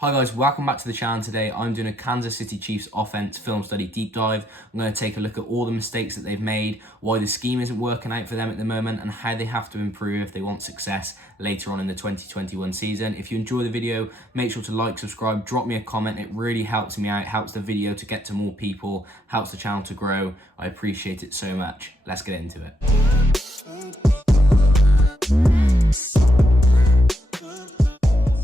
Hi guys, welcome back to the channel. Today I'm doing a Kansas City Chiefs offense film study deep dive. I'm going to take a look at all the mistakes that they've made, why the scheme isn't working out for them at the moment, and how they have to improve if they want success later on in the 2021 season. If you enjoy the video, make sure to like, subscribe, drop me a comment. It really helps me out, helps the video to get to more people, helps the channel to grow. I appreciate it so much. Let's get into it.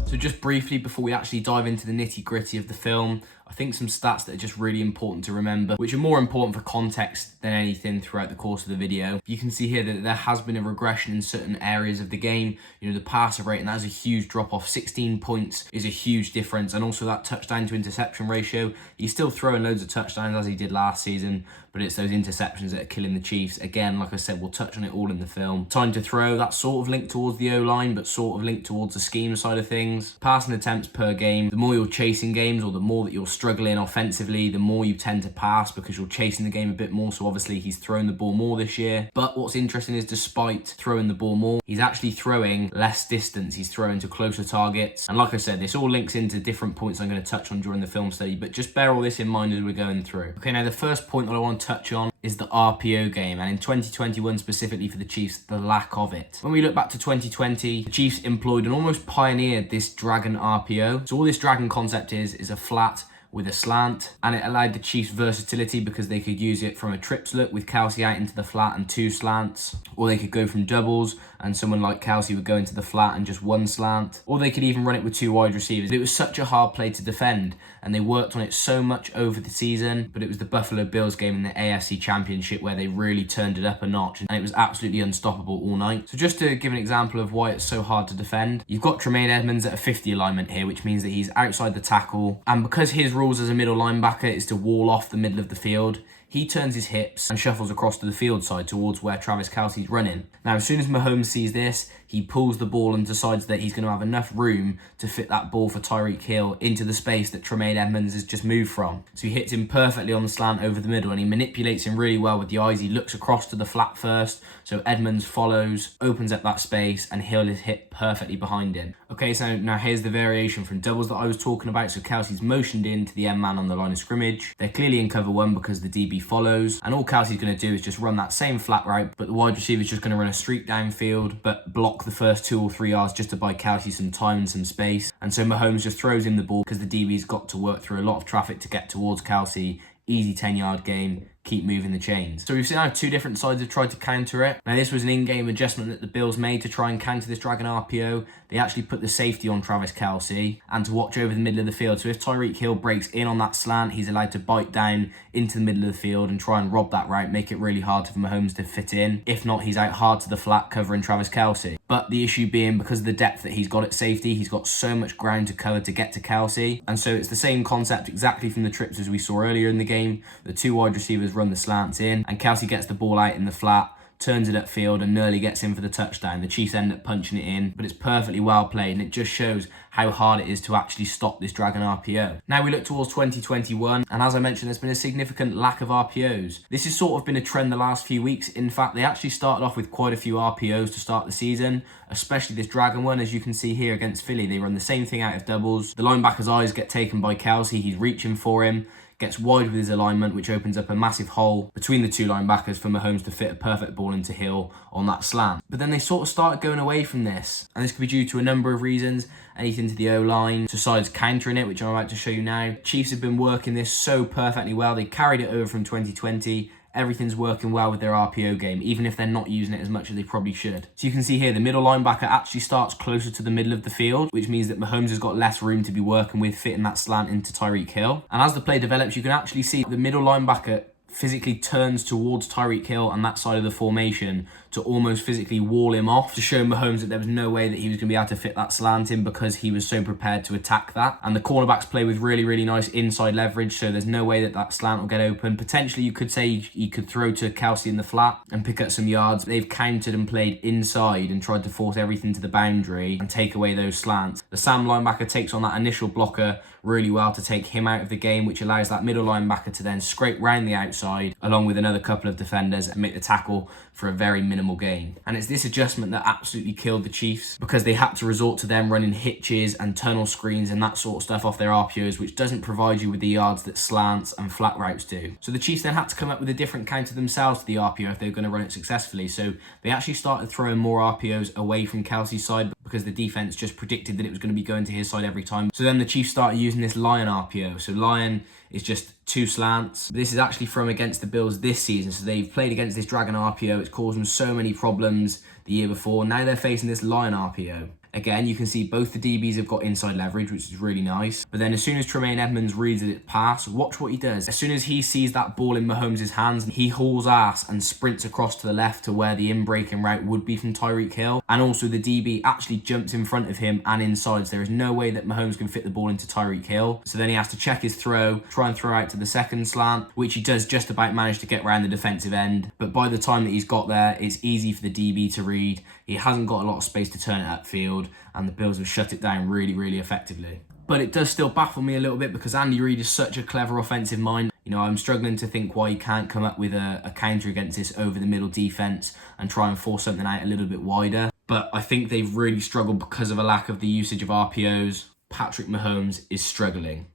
So just briefly, before we actually dive into the nitty gritty of the film, I think some stats that are just really important to remember, which are more important for context than anything throughout the course of the video. You can see here that there has been a regression in certain areas of the game. You know, the passer rate, and that's a huge drop off. 16 points is a huge difference. And also that touchdown to interception ratio. He's still throwing loads of touchdowns as he did last season, but it's those interceptions that are killing the Chiefs. Again, like I said, we'll touch on it all in the film. Time to throw, that's sort of linked towards the O-line, but sort of linked towards the scheme side of things. Passing attempts per game, the more you're chasing games or the more that you're struggling offensively, the more you tend to pass because you're chasing the game a bit more. So obviously he's thrown the ball more this year. But what's interesting is despite throwing the ball more, he's actually throwing less distance. He's throwing to closer targets. And like I said, this all links into different points I'm going to touch on during the film study, but just bear all this in mind as we're going through. Okay, now the first point that I want to touch on is the RPO game, and in 2021 specifically for the Chiefs, the lack of it. When we look back to 2020, the Chiefs employed and almost pioneered this dragon RPO. So all this dragon concept is a flat with a slant, and it allowed the Chiefs versatility because they could use it from a trips look with Kelce out into the flat and two slants, or they could go from doubles and someone like Kelce would go into the flat and just one slant, or they could even run it with two wide receivers. It was such a hard play to defend, and they worked on it so much over the season, but it was the Buffalo Bills game in the AFC Championship where they really turned it up a notch, and it was absolutely unstoppable all night. So just to give an example of why it's so hard to defend, you've got Tremaine Edmonds at a 50 alignment here, which means that he's outside the tackle, and because his rules as a middle linebacker is to wall off the middle of the field, he turns his hips and shuffles across to the field side towards where Travis Kelce's running. Now, as soon as Mahomes sees this, he pulls the ball and decides that he's going to have enough room to fit that ball for Tyreek Hill into the space that Tremaine Edmonds has just moved from. So he hits him perfectly on the slant over the middle, and he manipulates him really well with the eyes. He looks across to the flat first, so Edmonds follows, opens up that space, and Hill is hit perfectly behind him. Okay, so now here's the variation from doubles that I was talking about. So Kelce's motioned in to the end man on the line of scrimmage. They're clearly in cover one because the DB follows, and all Kelce's going to do is just run that same flat route, but the wide receiver's just going to run a streak downfield, but block the first 2 or 3 yards just to buy Kelce some time and some space. And so Mahomes just throws in the ball because the DB's got to work through a lot of traffic to get towards Kelce. Easy 10-yard game, keep moving the chains. So we've seen how two different sides have tried to counter it. Now this was an in-game adjustment that the Bills made to try and counter this dragon RPO. They actually put the safety on Travis Kelce and to watch over the middle of the field. So if Tyreek Hill breaks in on that slant, he's allowed to bite down into the middle of the field and try and rob that route, make it really hard for Mahomes to fit in. If not, he's out hard to the flat covering Travis Kelce. But the issue being, because of the depth that he's got at safety, he's got so much ground to cover to get to Kelce. And so it's the same concept exactly from the trips as we saw earlier in the game. The two wide receivers run the slants in, and Kelce gets the ball out in the flat, turns it upfield, and nearly gets in for the touchdown. The Chiefs end up punching it in, but it's perfectly well played, and it just shows how hard it is to actually stop this dragon RPO. Now we look towards 2021, and as I mentioned, there's been a significant lack of RPOs. This has sort of been a trend the last few weeks. In fact, they actually started off with quite a few RPOs to start the season, especially this dragon one. As you can see here against Philly, they run the same thing out of doubles. The linebacker's eyes get taken by Kelce. He's reaching for him, gets wide with his alignment, which opens up a massive hole between the two linebackers for Mahomes to fit a perfect ball into Hill on that slant. But then they sort of started going away from this, and this could be due to a number of reasons. Anything to the O-line, to sides countering it, which I'm about to show you now. Chiefs have been working this so perfectly well. They carried it over from 2020. Everything's working well with their RPO game, even if they're not using it as much as they probably should. So you can see here, the middle linebacker actually starts closer to the middle of the field, which means that Mahomes has got less room to be working with, fitting that slant into Tyreek Hill. And as the play develops, you can actually see the middle linebacker physically turns towards Tyreek Hill on that side of the formation to almost physically wall him off, to show Mahomes that there was no way that he was going to be able to fit that slant in because he was so prepared to attack that. And the cornerbacks play with really, really nice inside leverage, so there's no way that that slant will get open. Potentially, you could say he could throw to Kelce in the flat and pick up some yards. They've countered and played inside and tried to force everything to the boundary and take away those slants. The Sam linebacker takes on that initial blocker really well to take him out of the game, which allows that middle linebacker to then scrape round the outside side, along with another couple of defenders, and make the tackle for a very minimal gain. And it's this adjustment that absolutely killed the Chiefs, because they had to resort to them running hitches and tunnel screens and that sort of stuff off their RPOs, which doesn't provide you with the yards that slants and flat routes do. So the Chiefs then had to come up with a different counter themselves to the RPO if they were going to run it successfully. So they actually started throwing more RPOs away from Kelce's side, because the defense just predicted that it was going to be going to his side every time. So then the Chiefs started using this Lion RPO. So Lion is just 2 slants. This is actually from against the Bills this season. So they've played against this Dragon RPO. It's caused them so many problems the year before. Now they're facing this Lion RPO. Again, you can see both the DBs have got inside leverage, which is really nice. But then as soon as Tremaine Edmonds reads it pass, watch what he does. As soon as he sees that ball in Mahomes' hands, he hauls ass and sprints across to the left to where the in-breaking route would be from Tyreek Hill. And also the DB actually jumps in front of him and inside. So there is no way that Mahomes can fit the ball into Tyreek Hill. So then he has to check his throw, try and throw out to the second slant, which he does just about manage to get around the defensive end. But by the time that he's got there, it's easy for the DB to read. He hasn't got a lot of space to turn it upfield, and the Bills have shut it down really, really effectively. But it does still baffle me a little bit, because Andy Reid is such a clever offensive mind. You know, I'm struggling to think why he can't come up with a counter against this over the middle defense and try and force something out a little bit wider. But I think they've really struggled because of a lack of the usage of RPOs. Patrick Mahomes is struggling,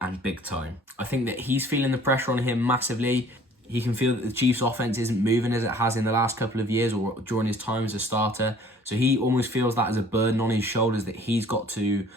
and big time. I think that he's feeling the pressure on him massively. He can feel that the Chiefs' offense isn't moving as it has in the last couple of years or during his time as a starter. So he almost feels that as a burden on his shoulders, that he's got to,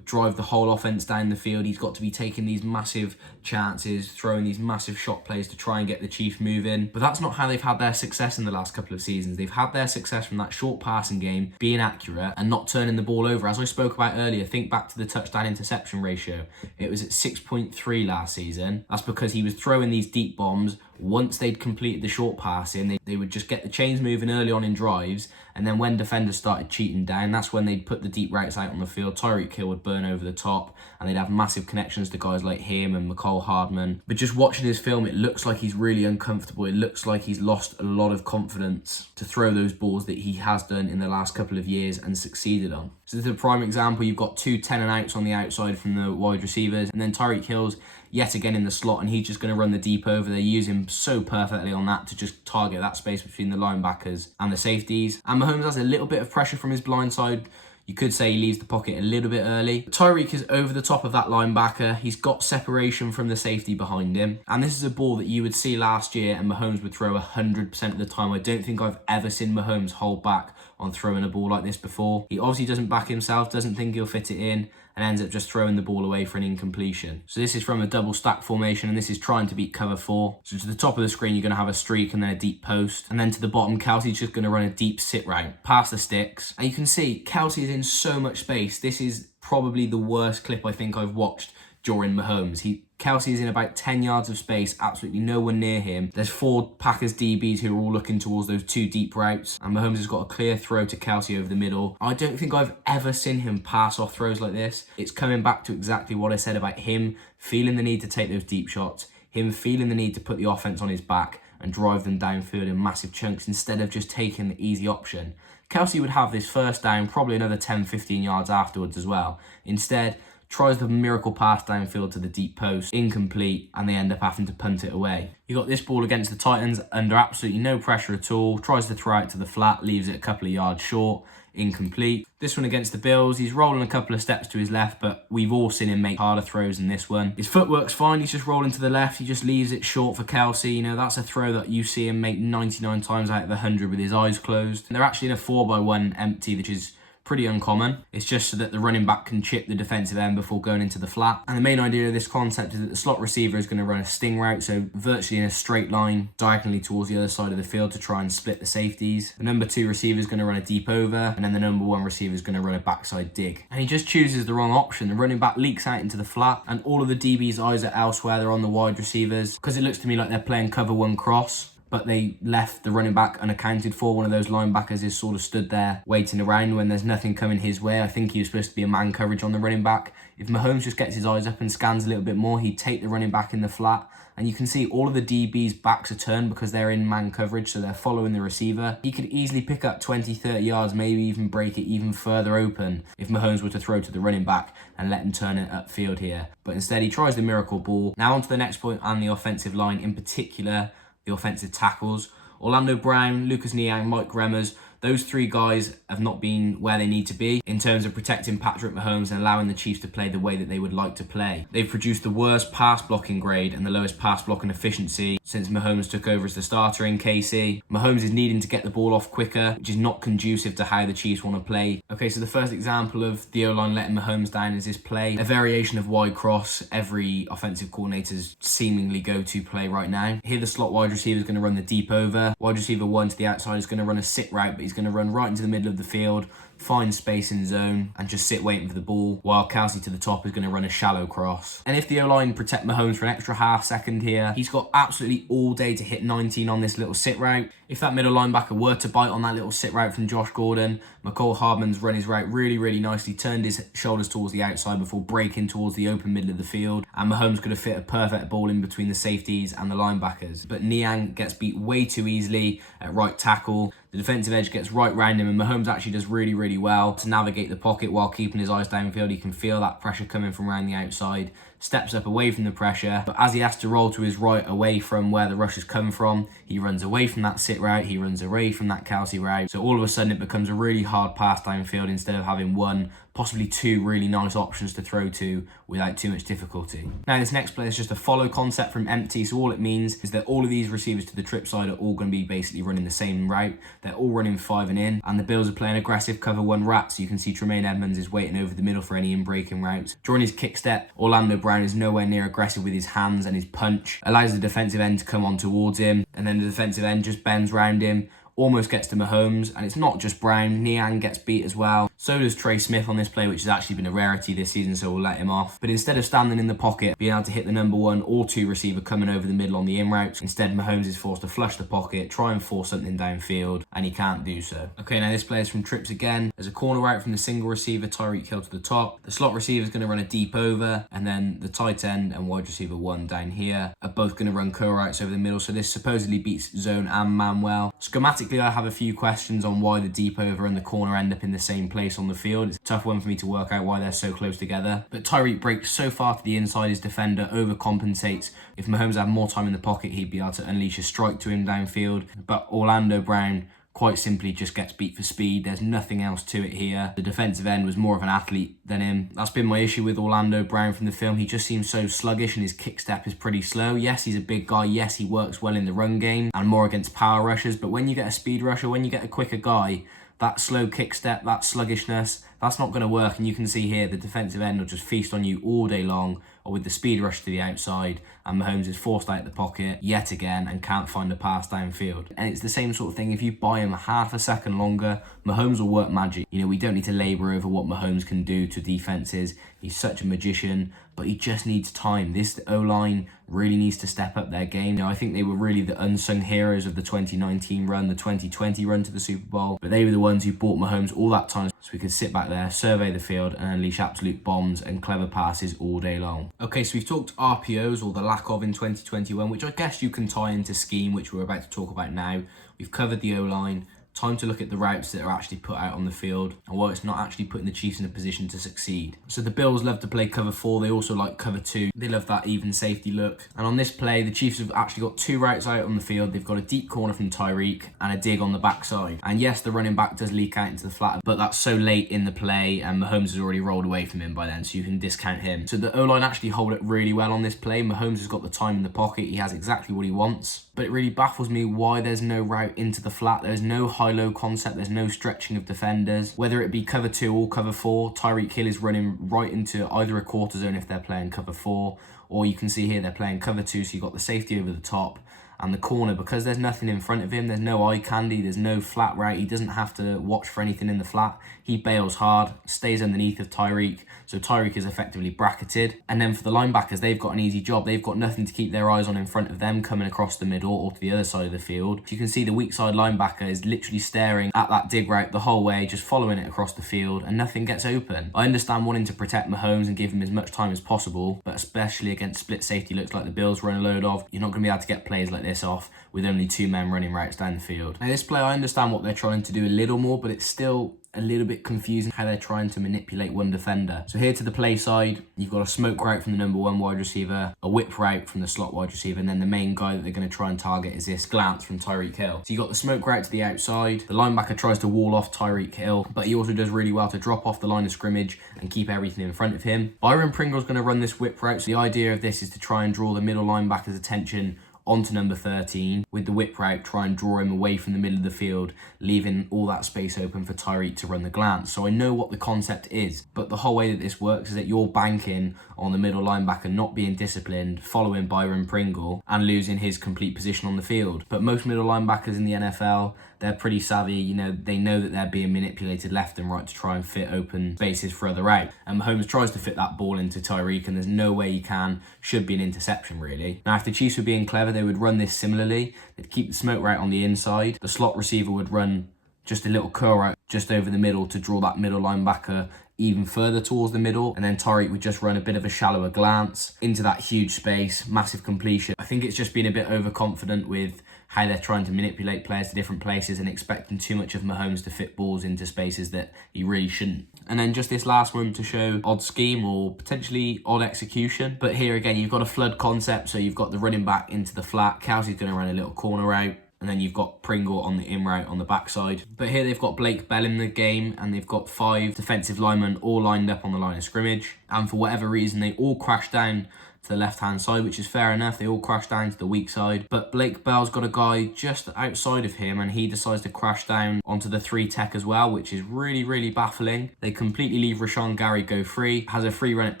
drive the whole offense down the field. He's got to be taking these massive chances, throwing these massive shot plays to try and get the Chiefs moving. But that's not how they've had their success in the last couple of seasons. They've had their success from that short passing game, being accurate and not turning the ball over. As I spoke about earlier, think back to the touchdown interception ratio. It was at 6.3 last season. That's because he was throwing these deep bombs. Once they'd completed the short passing, they would just get the chains moving early on in drives, and then when defenders started cheating down, that's when they'd put the deep routes out on the field. Tyreek Hill would burn over the top, and they'd have massive connections to guys like him and McCole Hardman. But just watching his film, it looks like he's really uncomfortable. It looks like he's lost a lot of confidence to throw those balls that he has done in the last couple of years and succeeded on. So this is a prime example. You've got 2 10 and outs on the outside from the wide receivers, and then Tyreek Hill's yet again in the slot, and he's just going to run the deep over. They use him so perfectly on that to just target that space between the linebackers and the safeties. And Mahomes has a little bit of pressure from his blind side. You could say he leaves the pocket a little bit early. Tyreek is over the top of that linebacker. He's got separation from the safety behind him. And this is a ball that you would see last year and Mahomes would throw 100% of the time. I don't think I've ever seen Mahomes hold back on throwing a ball like this before. He obviously doesn't back himself, doesn't think he'll fit it in, and ends up just throwing the ball away for an incompletion. So this is from a double stack formation, and this is trying to beat cover 4. So to the top of the screen, you're going to have a streak and then a deep post. And then to the bottom, Kelce's just going to run a deep sit route past the sticks. And you can see Kelce is in so much space. This is probably the worst clip I think I've watched during Mahomes. Kelce is in about 10 yards of space, absolutely no one near him. There's 4 Packers DBs who are all looking towards those 2 deep routes, and Mahomes has got a clear throw to Kelce over the middle. I don't think I've ever seen him pass off throws like this. It's coming back to exactly what I said about him feeling the need to take those deep shots, him feeling the need to put the offense on his back and drive them downfield in massive chunks instead of just taking the easy option. Kelce would have this first down, probably another 10-15 yards afterwards as well. Instead, tries the miracle pass downfield to the deep post, incomplete, and they end up having to punt it away. You got this ball against the Titans under absolutely no pressure at all, tries to throw it to the flat, leaves it a couple of yards short, incomplete. This one against the Bills, he's rolling a couple of steps to his left, but we've all seen him make harder throws than this one. His footwork's fine, he's just rolling to the left, he just leaves it short for Kelce. That's a throw that you see him make 99 times out of 100 with his eyes closed. And they're actually in a 4x1 empty, which is pretty uncommon. It's just so that the running back can chip the defensive end before going into the flat. And the main idea of this concept is that the slot receiver is going to run a sting route, so virtually in a straight line diagonally towards the other side of the field to try and split the safeties. The number 2 receiver is going to run a deep over, and then the number 1 receiver is going to run a backside dig. And he just chooses the wrong option. The running back leaks out into the flat, and all of the DB's eyes are elsewhere. They're on the wide receivers, because it looks to me like they're playing cover 1 cross. but they left the running back unaccounted for. One of those linebackers is sort of stood there waiting around when there's nothing coming his way. I think he was supposed to be a man coverage on the running back. If Mahomes just gets his eyes up and scans a little bit more, he'd take the running back in the flat. And you can see all of the DB's backs are turned because they're in man coverage, so they're following the receiver. He could easily pick up 20, 30 yards, maybe even break it even further open if Mahomes were to throw to the running back and let him turn it upfield here. But instead, he tries the miracle ball. Now on to the next point and the offensive line, in particular, the offensive tackles. Orlando Brown, Lucas Niang, Mike Remmers, those three guys have not been where they need to be in terms of protecting Patrick Mahomes and allowing the Chiefs to play the way that they would like to play. They've produced the worst pass blocking grade and the lowest pass blocking efficiency since Mahomes took over as the starter in KC. Mahomes is needing to get the ball off quicker, which is not conducive to how the Chiefs want to play. Okay, so the first example of the O-line letting Mahomes down is this play, a variation of wide cross, every offensive coordinator's seemingly go-to play right now. Here the slot wide receiver is going to run the deep over. Wide receiver 1 to the outside is going to run a sit route, but he's going to run right into the middle of the field, find space in zone and just sit waiting for the ball, while Kelce to the top is going to run a shallow cross. And if the O-line protect Mahomes for an extra half second here, he's got absolutely all day to hit 19 on this little sit route. If that middle linebacker were to bite on that little sit route from Josh Gordon, McCall Hardman's run his route really nicely, turned his shoulders towards the outside before breaking towards the open middle of the field, and Mahomes could have fit a perfect ball in between the safeties and the linebackers. But Niang gets beat way too easily at right tackle. The defensive edge gets right round him, and Mahomes actually does really well to navigate the pocket while keeping his eyes downfield. He can feel that pressure coming from around the outside, steps up away from the pressure, but as he has to roll to his right away from where the rush has come from, he runs away from that sit route, he runs away from that Kelce route. So all of a sudden it becomes a really hard pass downfield instead of having one, possibly two really nice options to throw to without too much difficulty. Now this next play is just a follow concept from empty, so all it means is that all of these receivers to the trip side are all going to be basically running the same route. They're all running 5 and in, and the Bills are playing aggressive cover 1 wrap, so you can see Tremaine Edmonds is waiting over the middle for any in-breaking routes. During his kick step, Orlando Brown is nowhere near aggressive with his hands, and his punch allows the defensive end to come on towards him, and then the defensive end just bends round him, almost gets to Mahomes, and it's not just Brown, Niang gets beat as well. So does Trey Smith on this play, which has actually been a rarity this season, so we'll let him off. But instead of standing in the pocket, being able to hit the number 1 or 2 receiver coming over the middle on the in route, instead Mahomes is forced to flush the pocket, try and force something downfield, and he can't do so. Okay, now this play is from trips again. There's a corner route from the single receiver, Tyreek Hill to the top. The slot receiver is going to run a deep over, and then the tight end and wide receiver 1 down here are both going to run curl routes over the middle, so this supposedly beats zone and man well. Schematically, I have a few questions on why the deep over and the corner end up in the same place on the field. It's a tough one for me to work out why they're so close together. But Tyreek breaks so far to the inside, his defender overcompensates. If Mahomes had more time in the pocket, he'd be able to unleash a strike to him downfield. But Orlando Brown quite simply just gets beat for speed. There's nothing else to it here. The defensive end was more of an athlete than him. That's been my issue with Orlando Brown from the film. He just seems so sluggish and his kick step is pretty slow. Yes, he's a big guy. Yes, he works well in the run game and more against power rushers. But when you get a speed rusher, when you get a quicker guy, that slow kick step, that sluggishness, that's not going to work. And you can see here the defensive end will just feast on you all day long, or with the speed rush to the outside, and Mahomes is forced out the pocket yet again and can't find a pass downfield. And it's the same sort of thing. If you buy him half a second longer, Mahomes will work magic. You know, we don't need to labour over what Mahomes can do to defenses. He's such a magician, but he just needs time. This O-line really needs to step up their game. You know, I think they were really the unsung heroes of the 2019 run, the 2020 run to the Super Bowl, but they were the ones who bought Mahomes all that time so we could sit back there, survey the field, and unleash absolute bombs and clever passes all day long. Okay, so we've talked RPOs, or the lack of, in 2021, which I guess you can tie into scheme, which we're about to talk about now. We've covered the O-line. Time to look at the routes that are actually put out on the field and why it's not actually putting the Chiefs in a position to succeed. So the Bills love to play cover 4. They also like cover 2. They love that even safety look. And on this play, the Chiefs have actually got 2 routes out on the field. They've got a deep corner from Tyreek and a dig on the backside. And yes, the running back does leak out into the flat, but that's so late in the play and Mahomes has already rolled away from him by then, so you can discount him. So the O-line actually hold it really well on this play. Mahomes has got the time in the pocket. He has exactly what he wants. But it really baffles me why there's no route into the flat. There's no high-low concept. There's no stretching of defenders. Whether it be cover 2 or cover 4, Tyreek Hill is running right into either a quarter zone if they're playing cover 4, or you can see here they're playing cover 2, so you've got the safety over the top, and the corner, because there's nothing in front of him, there's no eye candy, there's no flat route, he doesn't have to watch for anything in the flat. He bails hard, stays underneath of Tyreek, so Tyreek is effectively bracketed. And then for the linebackers, they've got an easy job. They've got nothing to keep their eyes on in front of them coming across the middle or to the other side of the field. So you can see the weak side linebacker is literally staring at that dig route the whole way, just following it across the field, and nothing gets open. I understand wanting to protect Mahomes and give him as much time as possible, but especially against split safety looks like the Bills run a load of, you're not going to be able to get plays like this off with only 2 men running routes down the field. Now this play, I understand what they're trying to do a little more, but it's still a little bit confusing how they're trying to manipulate one defender. So here to the play side, you've got a smoke route from the number 1 wide receiver, a whip route from the slot wide receiver, and then the main guy that they're going to try and target is this glance from Tyreek Hill. So you've got the smoke route to the outside. The linebacker tries to wall off Tyreek Hill, but he also does really well to drop off the line of scrimmage and keep everything in front of him. Byron Pringle's going to run this whip route. So the idea of this is to try and draw the middle linebacker's attention onto number 13 with the whip route, try and draw him away from the middle of the field, leaving all that space open for Tyreek to run the glance. So I know what the concept is, but the whole way that this works is that you're banking on the middle linebacker not being disciplined, following Byron Pringle and losing his complete position on the field. But most middle linebackers in the NFL, they're pretty savvy. You know, they know that they're being manipulated left and right to try and fit open spaces further out. And Mahomes tries to fit that ball into Tyreek, and there's no way he can. Should be an interception, really. Now, if the Chiefs were being clever, they would run this similarly. They'd keep the smoke route on the inside. The slot receiver would run just a little curl route just over the middle to draw that middle linebacker even further towards the middle, and then Tyreek would just run a bit of a shallower glance into that huge space, massive completion. I think it's just been a bit overconfident with how they're trying to manipulate players to different places and expecting too much of Mahomes to fit balls into spaces that he really shouldn't. And then just this last one to show odd scheme or potentially odd execution. But here again, you've got a flood concept, so you've got the running back into the flat. Kelce's going to run a little corner out, and then you've got Pringle on the in route on the backside. But here they've got Blake Bell in the game, and they've got 5 defensive linemen all lined up on the line of scrimmage. And for whatever reason, they all crash down to the left-hand side, which is fair enough. They all crash down to the weak side. But Blake Bell's got a guy just outside of him, and he decides to crash down onto the 3 tech as well, which is really, really baffling. They completely leave Rashawn Gary go free, has a free run at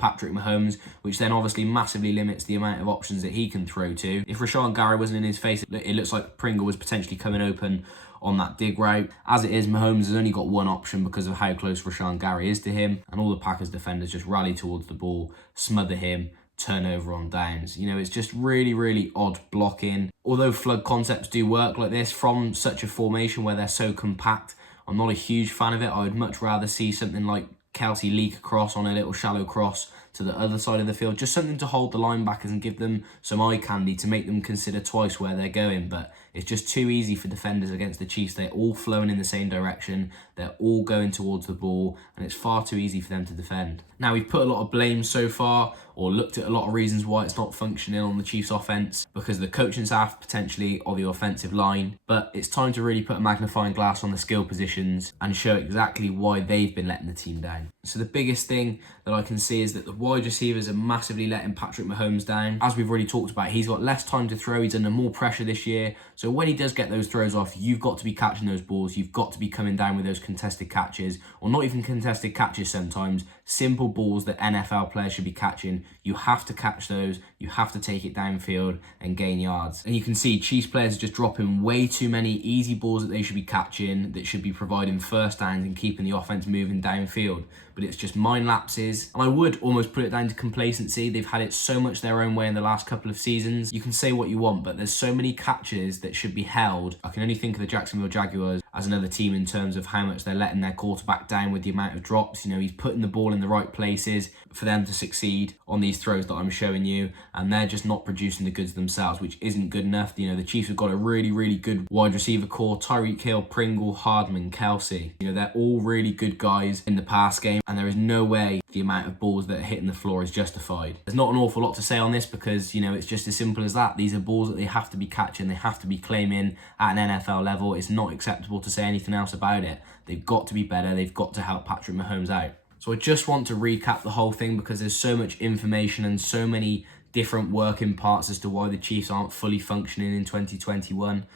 Patrick Mahomes, which then obviously massively limits the amount of options that he can throw to. If Rashawn Gary wasn't in his face, it looks like Pringle was potentially coming open on that dig route. As it is, Mahomes has only got one option because of how close Rashawn Gary is to him, and all the Packers defenders just rally towards the ball, smother him, turnover on downs. You know, it's just really, really odd blocking. Although flood concepts do work like this from such a formation where they're so compact, I'm not a huge fan of it. I would much rather see something like Kelce leak across on a little shallow cross to the other side of the field, just something to hold the linebackers and give them some eye candy to make them consider twice where they're going. But it's just too easy for defenders against the Chiefs. They're all flowing in the same direction, they're all going towards the ball, and it's far too easy for them to defend. Now, we've put a lot of blame so far, or looked at a lot of reasons why it's not functioning on the Chiefs offense, because of the coaching staff potentially or the offensive line. But it's time to really put a magnifying glass on the skill positions and show exactly why they've been letting the team down. So the biggest thing that I can see is that the wide receivers are massively letting Patrick Mahomes down. As we've already talked about, he's got less time to throw, he's under more pressure this year. So when he does get those throws off, you've got to be catching those balls, you've got to be coming down with those contested catches, or not even contested catches sometimes, simple balls that NFL players should be catching. You have to catch those, you have to take it downfield and gain yards. And you can see Chiefs players are just dropping way too many easy balls that they should be catching, that should be providing first downs and keeping the offense moving downfield. But it's just mind lapses. And I would almost put it down to complacency. They've had it so much their own way in the last couple of seasons. You can say what you want, but there's so many catches that should be held. I can only think of the Jacksonville Jaguars as another team in terms of how much they're letting their quarterback down with the amount of drops. You know, he's putting the ball in the right places for them to succeed on these throws that I'm showing you, and they're just not producing the goods themselves, which isn't good enough. You know, the Chiefs have got a really, really good wide receiver core. Tyreek Hill, Pringle, Hardman, Kelce. You know, they're all really good guys in the pass game, and there is no way the amount of balls that are hitting the floor is justified. There's not an awful lot to say on this because, you know, it's just as simple as that. These are balls that they have to be catching, they have to be claiming at an NFL level. It's not acceptable to say anything else about it. They've got to be better. They've got to help Patrick Mahomes out. So I just want to recap the whole thing because there's so much information and so many different working parts as to why the Chiefs aren't fully functioning in 2021.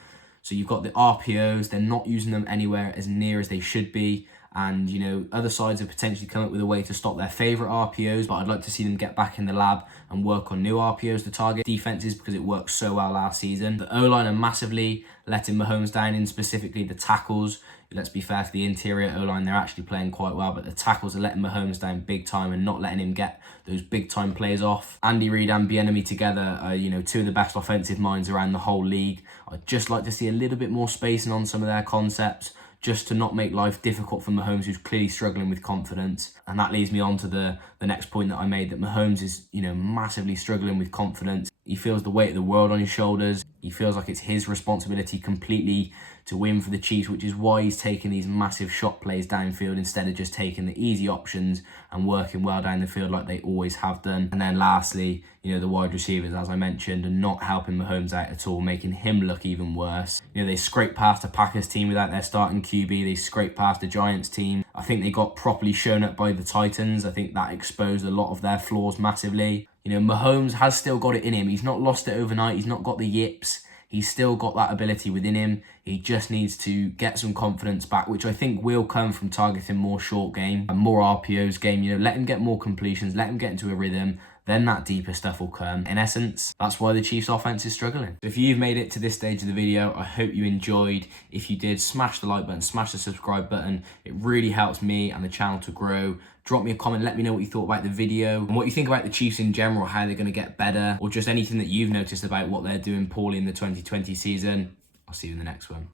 So you've got the RPOs, they're not using them anywhere as near as they should be. And, you know, other sides have potentially come up with a way to stop their favourite RPOs, but I'd like to see them get back in the lab and work on new RPOs to target defenses because it worked so well last season. The O-line are massively letting Mahomes down, in specifically the tackles. Let's be fair to the interior O-line, they're actually playing quite well, but the tackles are letting Mahomes down big time and not letting him get those big time plays off. Andy Reid and Bienemy together are, you know, two of the best offensive minds around the whole league. I'd just like to see a little bit more spacing on some of their concepts, just to not make life difficult for Mahomes, who's clearly struggling with confidence. And that leads me on to the next point that I made, that Mahomes is, you know, massively struggling with confidence. He feels the weight of the world on his shoulders. He feels like it's his responsibility completely to win for the Chiefs, which is why he's taking these massive shot plays downfield instead of just taking the easy options and working well down the field like they always have done. And then lastly, you know, the wide receivers, as I mentioned, are not helping Mahomes out at all, making him look even worse. You know, they scraped past the Packers team without their starting QB. They scraped past the Giants team. I think they got properly shown up by the Titans. I think that exposed a lot of their flaws massively. You know, Mahomes has still got it in him. He's not lost it overnight. He's not got the yips. He's still got that ability within him. He just needs to get some confidence back, which I think will come from targeting more short game and more RPOs game. You know, let him get more completions, let him get into a rhythm. Then that deeper stuff will come. In essence, that's why the Chiefs offense is struggling. So if you've made it to this stage of the video, I hope you enjoyed. If you did, smash the like button, smash the subscribe button. It really helps me and the channel to grow. Drop me a comment, let me know what you thought about the video and what you think about the Chiefs in general, how they're going to get better, or just anything that you've noticed about what they're doing poorly in the 2020 season. I'll see you in the next one.